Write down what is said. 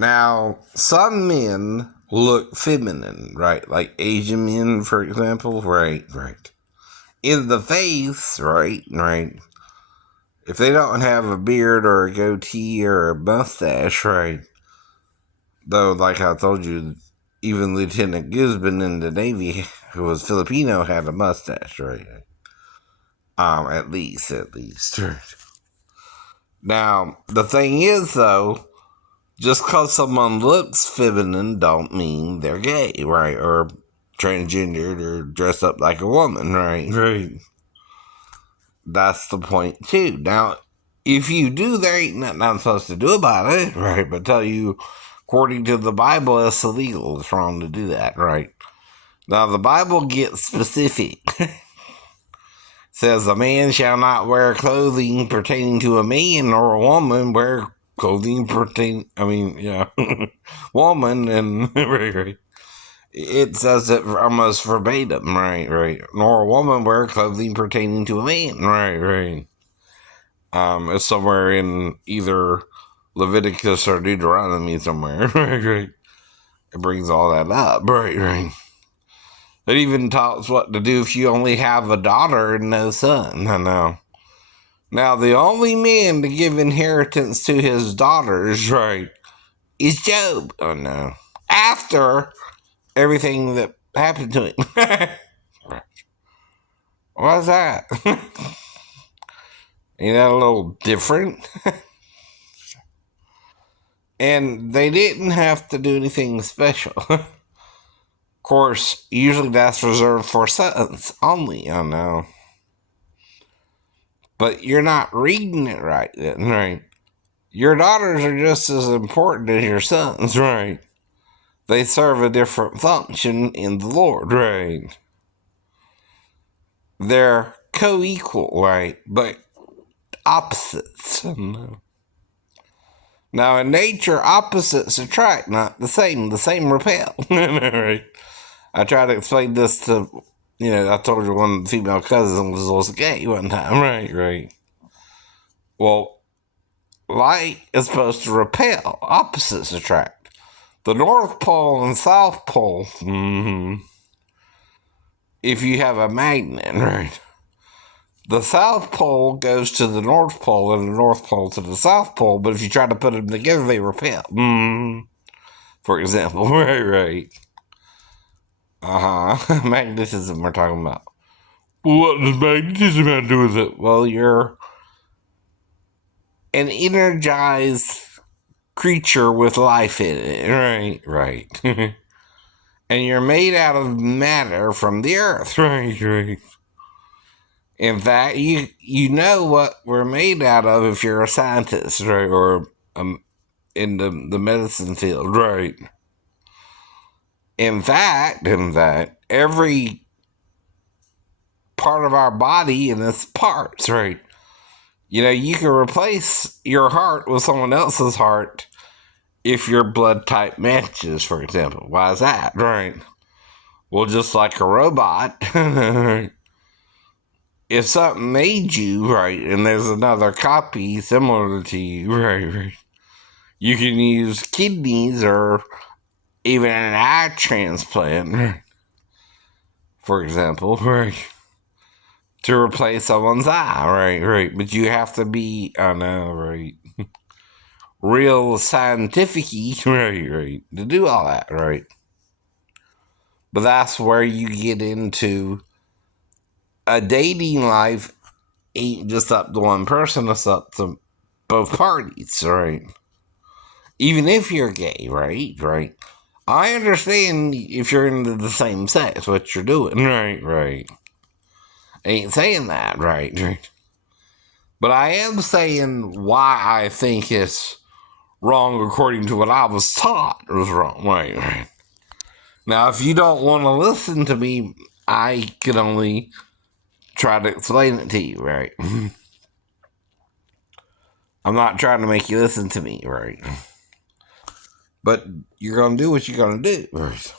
Now, some men look feminine, right? Like Asian men, for example, right? In the face, right? If they don't have a beard or a goatee or a mustache, right? Though, like I told you, even Lieutenant Gisborne in the Navy, who was Filipino, had a mustache, right? At least. Right? Now, the thing is, though, just because someone looks feminine don't mean they're gay, right? Or transgendered or dressed up like a woman, right? That's the point, too. Now, if you do, there ain't nothing I'm supposed to do about it, right? But tell you, according to the Bible, it's illegal. It's wrong to do that, right? Now, the Bible gets specific. Says a man shall not wear clothing pertaining to a man, or a woman wear clothing pertaining, woman, and right. It says it almost verbatim, right. Nor a woman wear clothing pertaining to a man, right. It's somewhere in either Leviticus or Deuteronomy somewhere, right. It brings all that up, right. It even talks what to do if you only have a daughter and no son. I know. Now, the only man to give inheritance to his daughters, right, is Job. Oh, no. After everything that happened to him. What's that? Ain't that a little different? And they didn't have to do anything special. Of course, usually that's reserved for sons only, I know. But you're not reading it right then, right? Your daughters are just as important as your sons, right? They serve a different function in the Lord, right? They're co-equal, right? But opposites. Now, in nature, opposites attract, not the same. The same repel, right? I tried to explain this to, I told you one of the female cousins was also gay one time, right. Well, light is supposed to repel. Opposites attract. The North Pole and South Pole, if you have a magnet, right? The South Pole goes to the North Pole and the North Pole to the South Pole, but if you try to put them together, they repel. For example, right. Magnetism we're talking about. Well, what does magnetism have to do with it? Well, you're an energized creature with life in it, right. And you're made out of matter from the earth, right. In fact, you know what we're made out of if you're a scientist, right, or in the medicine field, right. In fact, every part of our body and its parts, right. You can replace your heart with someone else's heart if your blood type matches, for example. Why is that, right? Well, just like a robot, if something made you, right, and there's another copy similar to you, right, you can use kidneys or even an eye transplant, right, for example, right, to replace someone's eye, right. But you have to be, right, real scientific-y, right, to do all that, right. But that's where you get into a dating life ain't just up to one person, it's up to both parties, right? Even if you're gay, right. I understand if you're into the same sex, what you're doing, right. Ain't saying that, right. But I am saying why I think it's wrong according to what I was taught was wrong, right. Now, if you don't want to listen to me, I can only try to explain it to you, right? I'm not trying to make you listen to me, right? But you're going to do what you're going to do, right?